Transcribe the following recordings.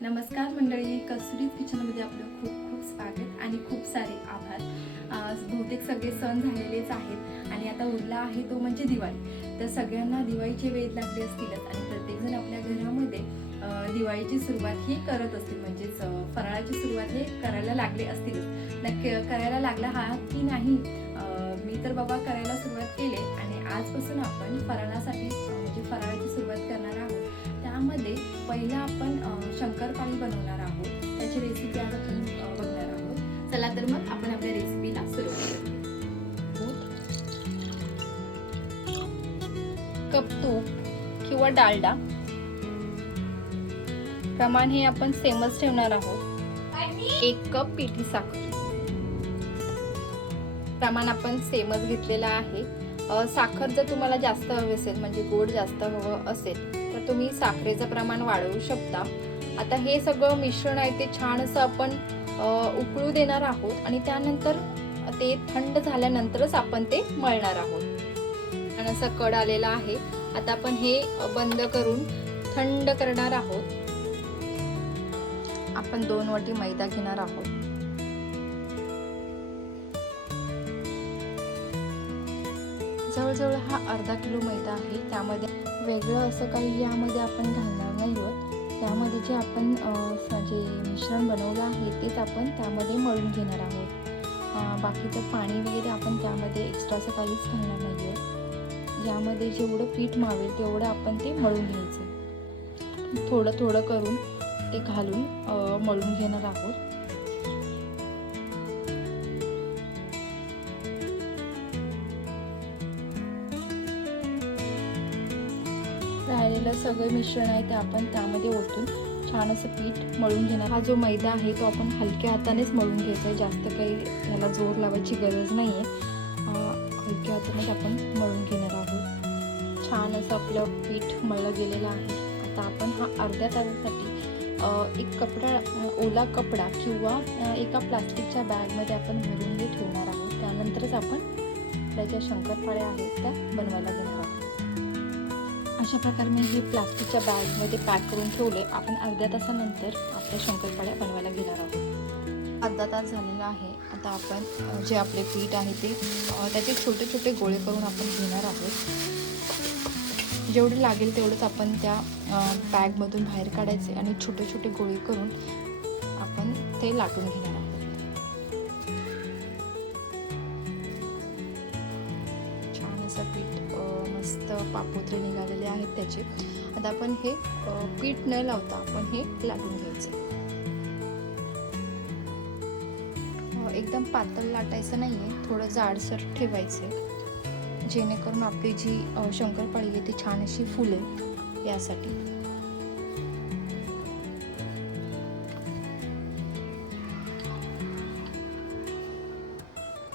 नमस्कार मंडळी कसुरीत किचनमध्ये आपलं खूप खूप स्वागत आणि खूप सारे आभार. बहुतेक सगळे सण झालेलेच आहेत आणि आता उरला आहे तो म्हणजे दिवाळी. तर सगळ्यांना दिवाळीचे वेध लागले असतीलच आणि प्रत्येकजण आपल्या घरामध्ये दिवाळीची सुरुवात ही करत असतील म्हणजेच फराळाची सुरुवात हे करायला लागले असतीलच. नक्की करायला लागला हा की नाही? मी तर बाबा करायला सुरुवात केली आणि आजपासून आपण फराळासाठी म्हणजे फराळाची सुरुवात करणार यामध्ये पहिला आपण शंकरपाळी बनवणार आहोत. त्याची रेसिपी आज आपण बघणार आहोत. चला तर मग आपण आपल्या रेसिपीला सुरुवात कप तूप किंवा डालडा. प्रमाण हे आपण सेमच ठेवणार आहोत. एक कप पिठी साखर. प्रमाण आपण सेमच घेतलेला आहे. साखर जर तुम्हाला जास्त हवी असेल म्हणजे गोड जास्त हवं असेल तर तुम्ही साखरेचं प्रमाण वाढवू शकता. आता हे सगळं मिश्रण आहे ते छान असं आपण उकळू देणार आहोत आणि त्यानंतर ते थंड झाल्यानंतरच आपण ते मळणार आहोत. आणि असं कड आलेला आहे. आता आपण हे बंद करून थंड करणार आहोत. आपण दोन वाटी मैदा घेणार आहोत. जवळजवळ हा अर्धा किलो मैदा आहे. त्यामध्ये वेगळं असं काही यामध्ये आपण घालणार नाही आहोत. त्यामध्ये जे आपण जे मिश्रण बनवलं आहे तेच आपण त्यामध्ये मळून घेणार आहोत. बाकीचं पाणी वगैरे आपण त्यामध्ये एक्स्ट्राचं काहीच घालणार नाही आहे यामध्ये जेवढं पीठ मावेल तेवढं आपण ते मळून घ्यायचं. थोडं थोडं करून ते घालून मळून घेणार आहोत. राहिलेलं सगळं मिश्रण आहे ते आपण त्यामध्ये ओतून छान असं पीठ मळून घेणार. हा जो मैदा आहे तो आपण हलक्या हातानेच मळून घ्यायचा आहे. जास्त काही त्याला जोर लावायची गरज नाही आहे. हलक्या हातानेच आपण मळून घेणार आहोत. छान असं आपलं पीठ मळलं गेलेलं आहे. आता आपण हा अर्ध्या तासासाठी एक कपडा ओला कपडा किंवा एका प्लास्टिकच्या बॅगमध्ये आपण भरून हे ठेवणार आहोत. त्यानंतरच आपण आपल्या ज्या शंकरपाळ्या आहेत त्या बनवायला घेणार आहोत. अशा प्रकारे मी हे प्लास्टिकच्या बॅगमध्ये पॅक करून ठेवले. आपण अर्ध्या तासानंतर आपल्या शंकरपाळ्या बनवायला घेणार आहोत. अर्धा तास झालेला आहे. आता आपण जे आपले पीठ आहे ते त्याचे छोटे छोटे गोळे करून आपण घेणार आहोत. जेवढे लागेल तेवढंच आपण त्या बॅगमधून बाहेर काढायचे आणि छोटे छोटे गोळे करून आपण ते लाटून घेणार आहोत. छान असं पीठ मस्त पापुत्रे निघालेले आहेत त्याचे. आता आपण हे पीठ न लावता आपण हे लाटून घ्यायचे. एकदम पातळ लाटायचं नाही आहे थोडं जाडसर ठेवायचे जेणेकरून आपली जी शंकरपाळी आहे ती छान अशी फुले यासाठी.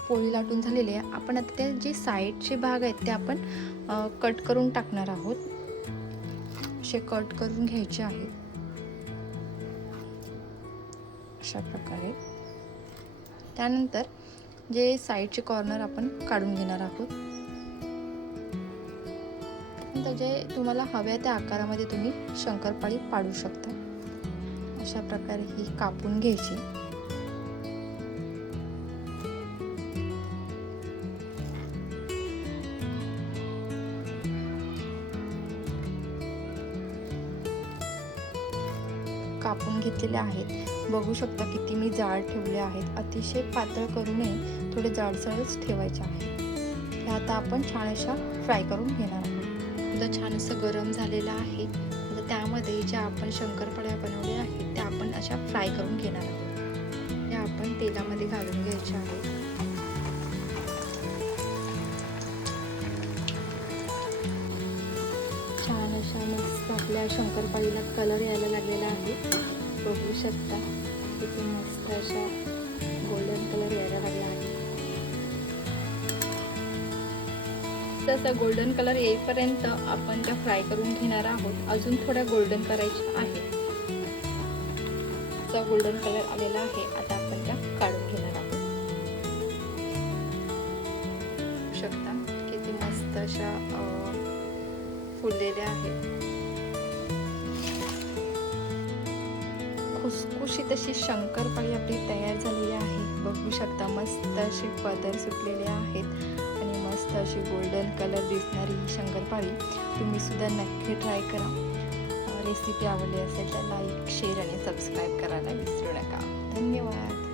पोळी लाटून झालेली आहे. आपण आता त्या जे साईडचे भाग आहेत ते आपण कट करून टाकणार आहोत. असे कट करून घ्यायचे आहेत. अशा प्रकारे. त्यानंतर जे साईडचे कॉर्नर आपण काढून घेणार आहोत. जे तुम्हाला हव्या त्या आकारामध्ये तुम्ही शंकरपाळी पाडू शकता. अशा प्रकारे ही कापून घ्यायची. कापून घेतलेले आहेत. बघू शकता किती मी जाड ठेवले आहेत. अतिशय पातळ करू नये. थोडे जाडसरच ठेवायचे आहे हे आता आपण छान अशा फ्राय करून घेणार आहोत. आता छान असं गरम झालेलं आहे. आता त्यामध्ये ज्या आपण शंकरपाळ्या बनवल्या आहेत त्या आपण अशा फ्राय करून घेणार आहोत. त्या आपण तेलामध्ये घालून घ्यायच्या आहेत. छान अशा मस्त आपल्या शंकरपाळीला कलर यायला लागलेला आहे. बघू शकता. किती मस्त अशा गोल्डन कलर यायला लागला आहे. तसं गोल्डन कलर येईपर्यंत आपण त्या फ्राय करून घेणार आहोत. अजून थोड्या गोल्डन करायच्या आहेत. गोल्डन कलर आलेला आहे. आता आपण त्या काढून घेणार आहोत. शकता. किती मस्त अशा फुललेल्या आहेत खुसखुशीत अशी शंकरपाळी आपली तयार झालेली आहे. बघू शकता मस्त असे पदर सुटलेले आहेत आणि मस्त अशी गोल्डन कलर दिसणारी ही शंकरपाळी. तुम्ही सुद्धा नक्की ट्राय करा. रेसिपी आवडली असेल तर लाईक शेअर आणि सबस्क्राईब करायला विसरू नका. धन्यवाद.